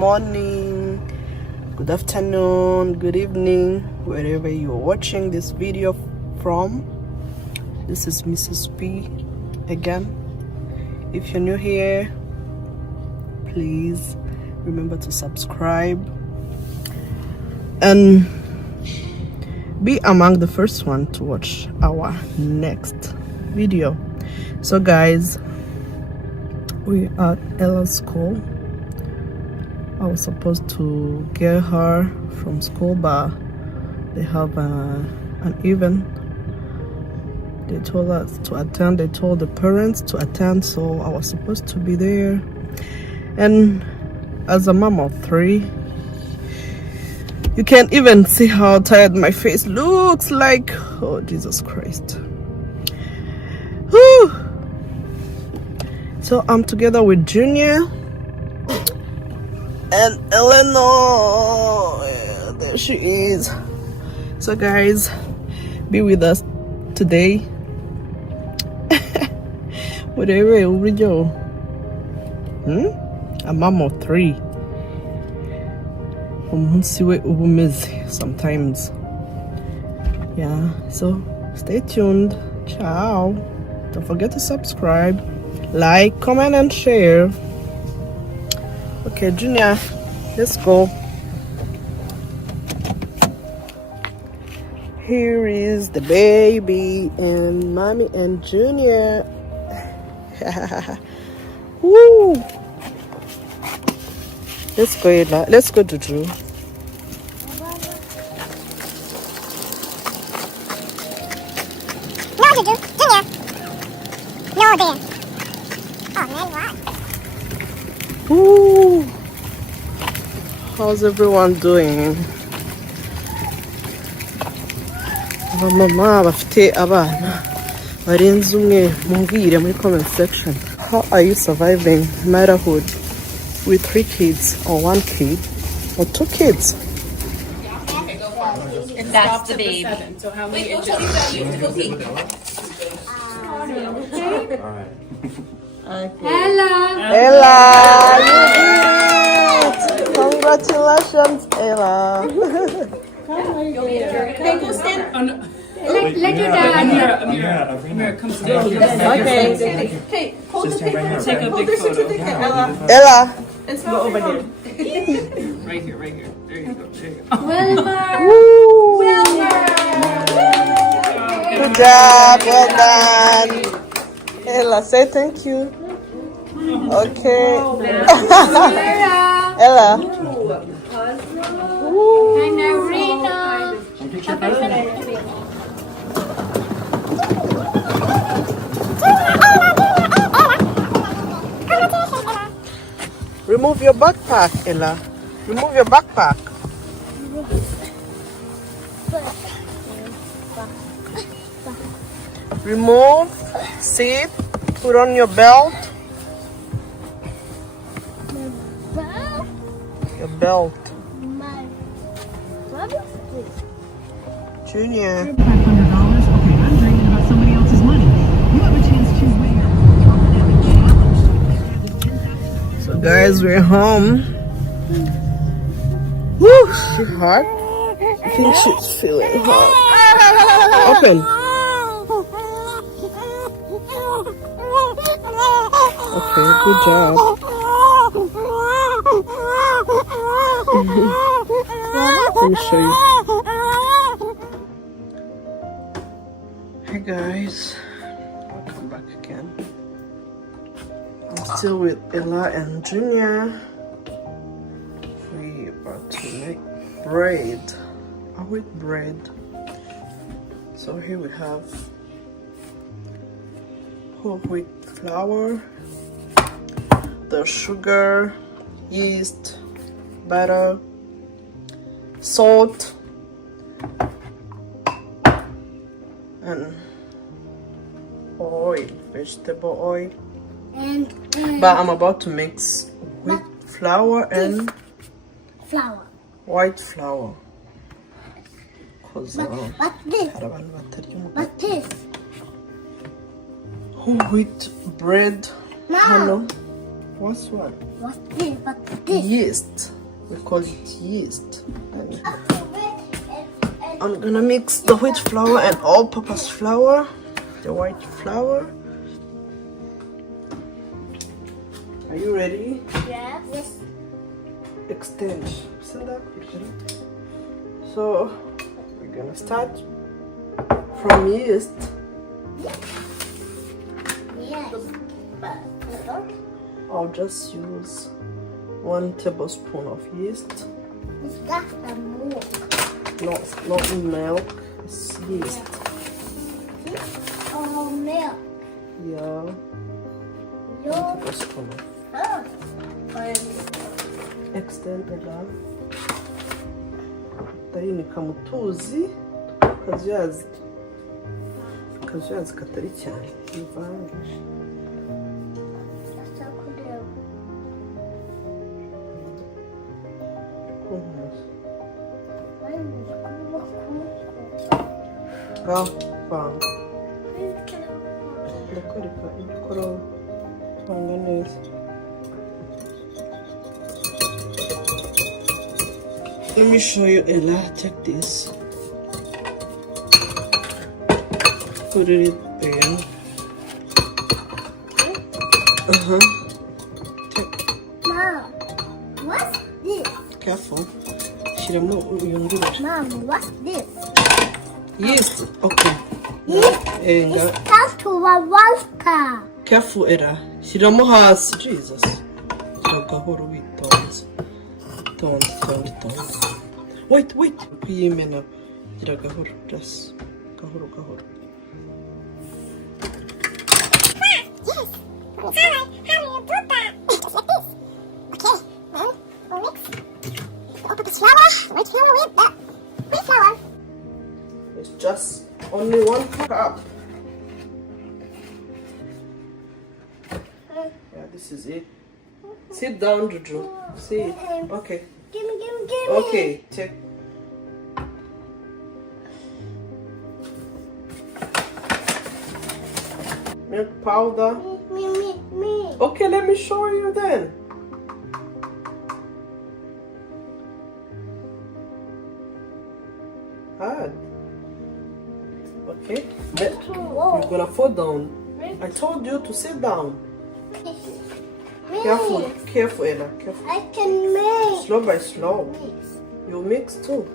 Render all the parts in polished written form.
morning, good afternoon, good evening, wherever you're watching this video from. This is Mrs. P again. If you're new here, please remember to subscribe and be among the first one to watch our next video. So guys, we are at Ella's school. I was supposed to get her from school, but they have an event. They told us to attend. They told the parents to attend, so I was supposed to be there. And as a mom of 3, you can't even see how tired my face looks like. Oh, Jesus Christ. Whew. So I'm together with Junior and Eleanor. Yeah, there she is. So guys, be with us today. Whatever we go. A mom of 3. Sometimes. Yeah, so stay tuned. Ciao. Don't forget to subscribe, like, comment, and share. Okay, Junior, let's go. Here is the baby and mommy and Junior. Woo! Let's go, Ella. Let's go, Juju. No, Juju. Junior. No, there. Oh, man, what? Woo! How's everyone doing? Mama bafite abana barenze umwe mumbwire muri comment section. How are you surviving motherhood with 3 kids or 1 kid or 2 kids? That's the baby. So how many inches? Ella, you did it! Congratulations, Ella. Okay, go stand. Oh, no. Let your dad. Amira, come stand here. Okay. Okay, hold the paper. Take a big photo. Ella. Go over here. Right here, right here. There you go. There you go. Wilmer. Woo! Wilmer. Good job, well done. Ella, say thank you. Okay. Ella. And Arena. Remove your backpack, Ella. Remove your backpack. Remove, sit, put on your belt. Your belt. Junior. $500. Okay, I'm dreaming about somebody else's money. You have a chance to win. So guys, we're home. Woo, she's hot. I think she's feeling hot. Open. Okay, good job. Let me show you. Hey guys, welcome back again. I'm still with Ella and Junior. We're about to make bread. A wheat bread. So here we have whole wheat flour, the sugar, yeast, butter, salt, and oil, vegetable oil. But I'm about to mix wheat flour and Flower. white flour. Cause What this? What this? whole wheat bread. Mom. Hello. What's what? What's this? What's this? Yeast. We call it yeast. And I'm gonna mix the wheat flour and all-purpose flour, the white flour. Are you ready? Yes. Yes. Extend. Stand up. So we're gonna start from yeast. Yes. But I'll just use 1 tablespoon of yeast. it's got the milk. Not milk, it's yeast. Oh, milk. Yeah, 1 Your tablespoon. Extend ela. Ndayinika mu tuzi kazuyazi katari cyane bivange. Ngaho vanga. Ndakwereka ibyo ukora vanga neza. Let me show you, Ella. Check this. Put it there. Mom, what's this? Careful. Shiramo uyungurure. Mom, what's this? Yeast. Okay. It's time to a water. Careful, Ella. Shiramo hasi. Jesus. Gira gahoro witonze. Tonze. Wait. Kuyimena. Gira gahoro. Just gahoro. Yes. How do you do that? Just like this. Okay. Then we'll mix the all-purpose flour, white flour with the wheat flour. It's just only 1 cup. Yeah, this is it. Sit down, Juju. Sit. Okay. Give me. Okay, take. Milk powder. Me. Okay, let me show you then. Hard. Okay. Then you're gonna fall down. I told you to sit down. Careful, Ella. Careful. I can make. Slow by slow. You mix too.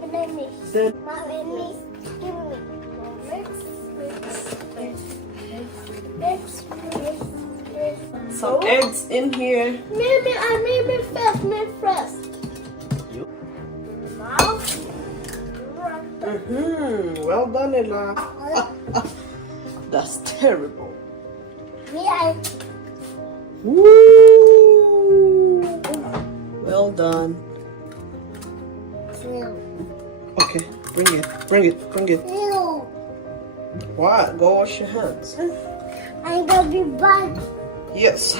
Can I mix? Then Mommy, mix. Give me. Mix. some eggs in here. Maybe I made me first. You. Now. Well done, Ella. That's terrible. Woo! Well done. Okay, bring it. What? Go wash your hands. I'm gonna be bad. Yes.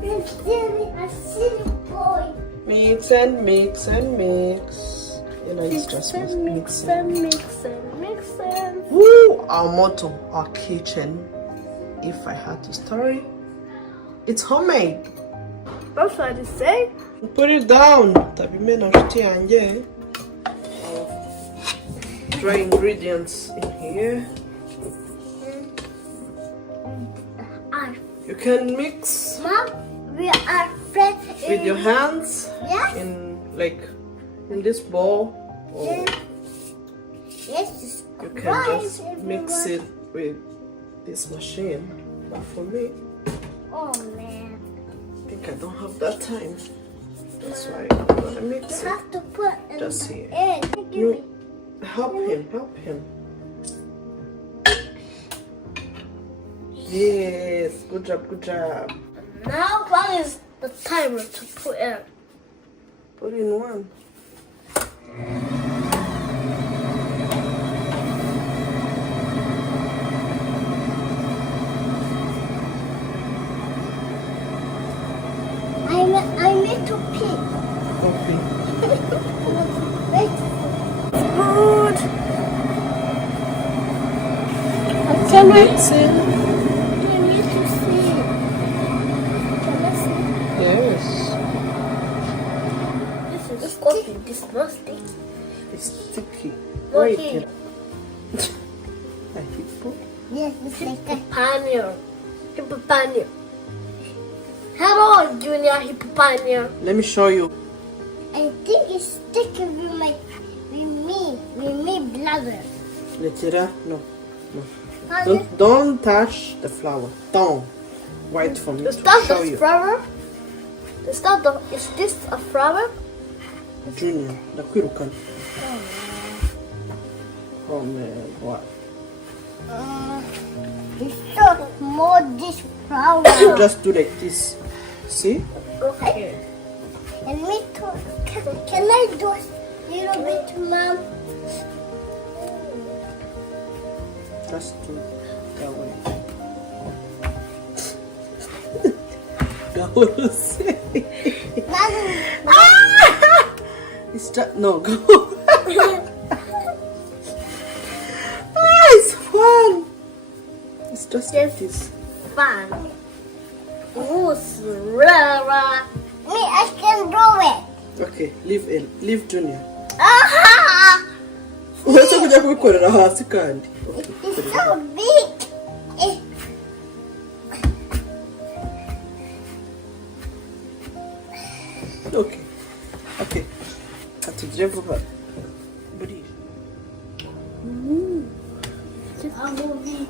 It's really a silly boy. Mix. You know, it's just mixing. Woo! Our motto, our kitchen. If I had to story, it's homemade. That's what I say. Put it down. Tabimena nshuti yanjye. Dry ingredients in here. You can mix Mom, we are friends. with your hands Yeah? in this bowl, or Yes. you can just mix it with this machine. But for me, Oh man. I think I don't have that time. That's why I'm gonna mix You it. have to put in Just the here. egg. Give me. Help him. Yes, good job. Now what is the timer to put in? Put in 1. I need to pee. Okay. Wait. it, see? You need to see. Can I see? Yes. This is coffee. This is not sticky. It's sticky. Look Right here. here. A hippo? Yes, it's like that. Hippopania. Hippopania. Hello, Junior Hippopania. Let me show you. I think it's sticking with me bladder. Letira? No. Honey, Don't touch the flower. Don't. Wait for me is to that show the you. flower? Is this a flower? Junior, da kwirukana. Oh man, what? It's so small, this flower. Just do like this. See? Okay. And me too. Can I do a little bit, Mom? Just do that way. Go say. It's just no go. It's fun. It's just like this. Fun. Ooh, rara. Me, I can do it. Okay, leave Junior. Aha! Uretse kujya kubikorera hasi kandi. It's so big. Okay. Okay. Atugire vuba. Burije. A movie.